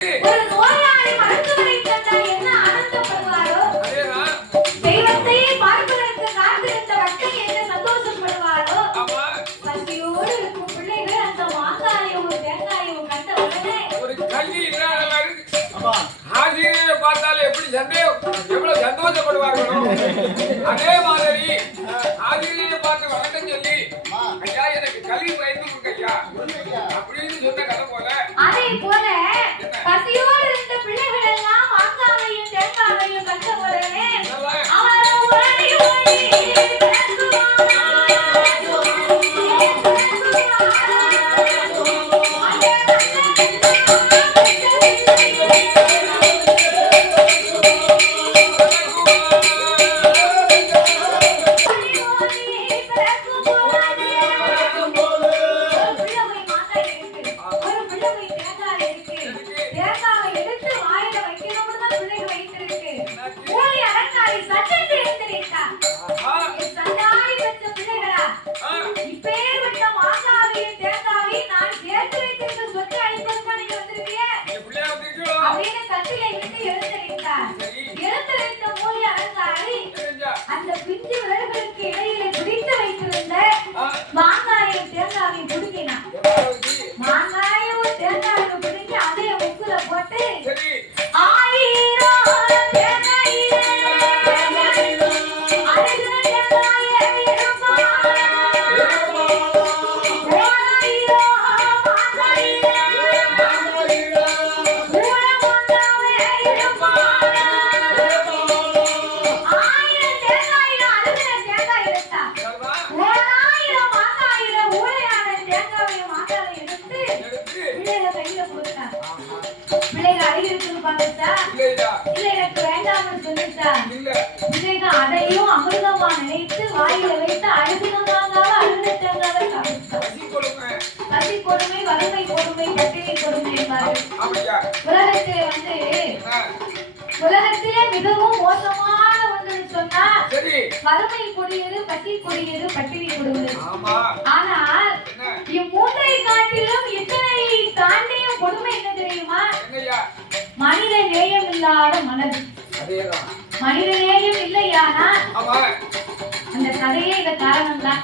ஒரு நோயாளி மருத்துவரை கண்டால் என்ன ஆனந்தப்படுவாரோ, தெய்வத்தையே பார்ப்பதற்கு காத்திருந்த பக்தன் என்ன சந்தோஷப்படுவாரோ, பசியோடு இருக்கும் பிள்ளைகள் அந்த மாங்காயும் தேங்காயும் கண்ட உடனே ஒரு கல்வி ஆசிரியரை பார்த்தாலே எப்படி எவ்வளவு சந்தோஷப்படுவார்களோ அதே மாதிரி ஆசிரியரை பார்த்து வணக்கம் சொல்லி ஐயா எனக்கு கல்வி பயிர்ந்து கொடுங்க ஐயா அப்படின்னு சொன்ன கதை போல அதே போல பசியோடு இருந்த பிள்ளைகள் எல்லாம் மாங்காவையும் தேங்காவையும் கண்ட உடனே அவர் ஓடி ஓடி அதையும் அமிர்தமா நினைத்து வாயில வைத்து பசி கொடுமை, வறுமை கொடுமை, பட்டினி கொடுமை என்பார்கள். உலகத்திலே மிகவும் மோசமான ஒன்று சொன்னா வறுமை கொடியது, பசி கொடியது, பட்டினி கொடுமை. ஆனால் இம்மூன்றை காட்டிலும் இத்தனை தாண்டியும் கொடுமை என்ன தெரியுமா? மனித நேயம் இல்லாத மனது. மனித நேயம் இல்லையானா அந்த கதையே இந்த காரணம் தான்.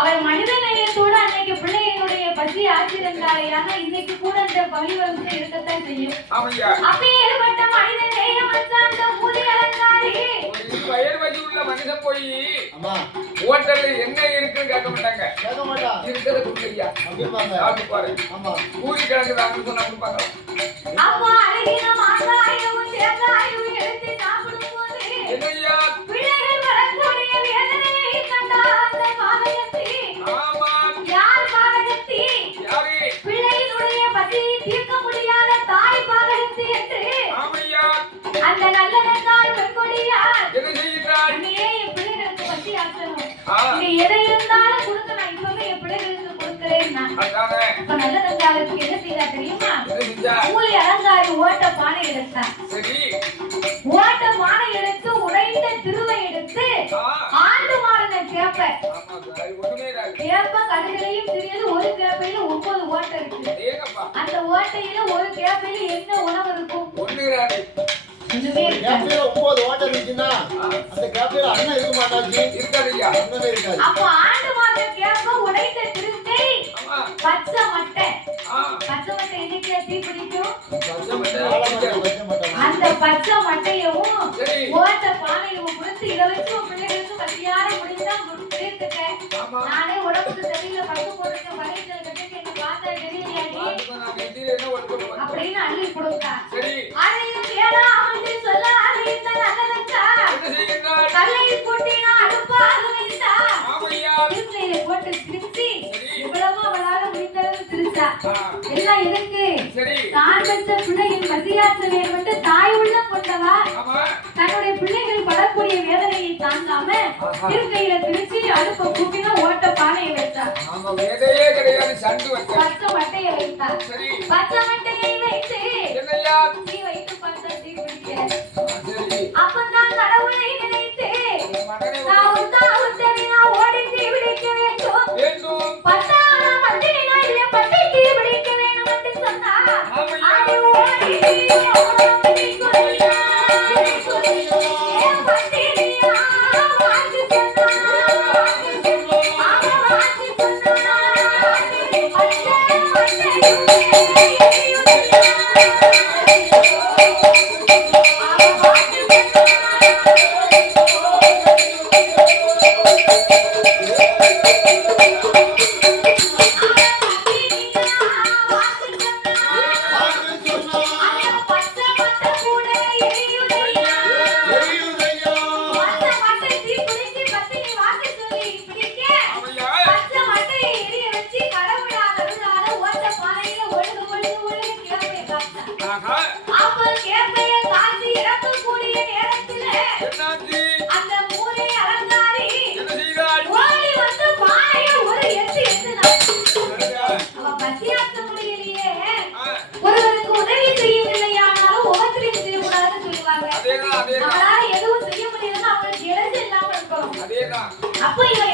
அவர் மனித நேயத்தோடு அன்னைக்கு பிள்ளைகளுடைய பசி ஆற்றிருந்தாரையான இன்னைக்கு கூட இந்த பழி வந்து இருக்கத்தான் செய்யும். அப்பயே ஏற்பட்ட மனித நேயம் அந்த மூலி அலங்காரி வயர் வழி உள்ள மனிதன் போய் ஹோட்டல்ல என்ன இருக்குன்னு கேட்க மாட்டாங்க. இருக்கிறத கொடுக்கறியா சாப்பிட்டு பாரு. பூரி கிழங்கு தான் சொன்னா கொடுப்பாங்க. அப்பா அழகின மாங்காயும் தேங்காயும் எடுத்து சாப்பிடும் போது என்னையா பிள்ளைகள் வரக்கூடிய வேதனையை கண்டா அந்த பாதகத்தி. யார் பாதகத்தி? பிள்ளையினுடைய பசியை தீர்க்க முடியாத தாய் பாதகத்தி என்று அந்த நல்லதற்கால் பெண்கொடியார் அன்னையே என் பிள்ளைகளுக்கு பசி ஆற்றணும், நீ எதை இருந்தாலும் கொடுக்க, நான் இப்பவே என் பிள்ளைகளுக்கு கொடுக்கிறேன். இப்ப நல்லதற்காலுக்கு என்ன செய்தா தெரியுமா? மூலி அலங்காரி ஓட்ட பானை எடுத்தார். ஓட்ட பானை எடுத்து உடைந்த திருவை எடுத்து ஆண்டு மாறின கேப்ப கடுகளையும் சிறியது ஒரு கேப்பையில 9 ஓட்டை இருக்கு. அந்த ஓட்டையில ஒரு கேப்பையில என்ன உணவு இருக்கும்? அப்ப ஆண்டு மாத கேப்ப உடைந்த திருக்கை பச்சை மட்டை. பச்சை மட்டை என்னைக்கு தீ பிடிக்கும்? அந்த பச்சை மட்டையவும் ஓட்ட பானையும் கொடுத்து இதை வச்சு பிள்ளைகளுக்கு பசியார முடிஞ்சா தீர்த்துக்க. நானே உடம்புக்கு சரியில்லை பட்டு போட்டு வரைச்சல் கட்டிட்டு என்ன பார்த்தா தெரியலையாடி அப்படின்னு அள்ளி கொடுத்தா. அதையும் ஏழாவது சொல்லாது இந்த நல்லதா கல்லை போட்டினா அடுப்பாக வைத்தா வீட்டில போட்டு திருச்சி இவ்வளவோ அவளால முடிந்தளவு திருச்சா. எல்லாம் எதுக்கு? தான் பெற்ற பிள்ளையின் பசியாற்ற வேறுபட்டு தாய் உள்ளம் கொண்டவா தன்னுடைய பிள்ளைகள் படக்கூடிய வேதனையை தாங்காம இருக்கையில திருச்சி அடுப்ப கூட்டினா ஓட்ட பானையை வச்சா. பச்சை மட்டையை வைத்தா. பச்சை மட்டையை வைத்து தீ வைத்து பார்த்தா தீ பிடிக்க. அப்பதான் கடவுளை நினைத்து நான் ஓடி தீ பிடிக்க வேண்டும். பத்தாம் மந்திரி பட்டி தீ பிடிக்க வேண்டும் என்று சொன்னா ஓடி ஒருவருக்கு உதவி செய்யவில்லையானாலும் உபத்திரம் செய்யக்கூடாதுன்னு சொல்லுவாங்க. நம்மளால எதுவும் செய்ய முடியலன்னா அவங்களுக்கு இழந்து இல்லாம இருக்கணும். அப்ப இவன்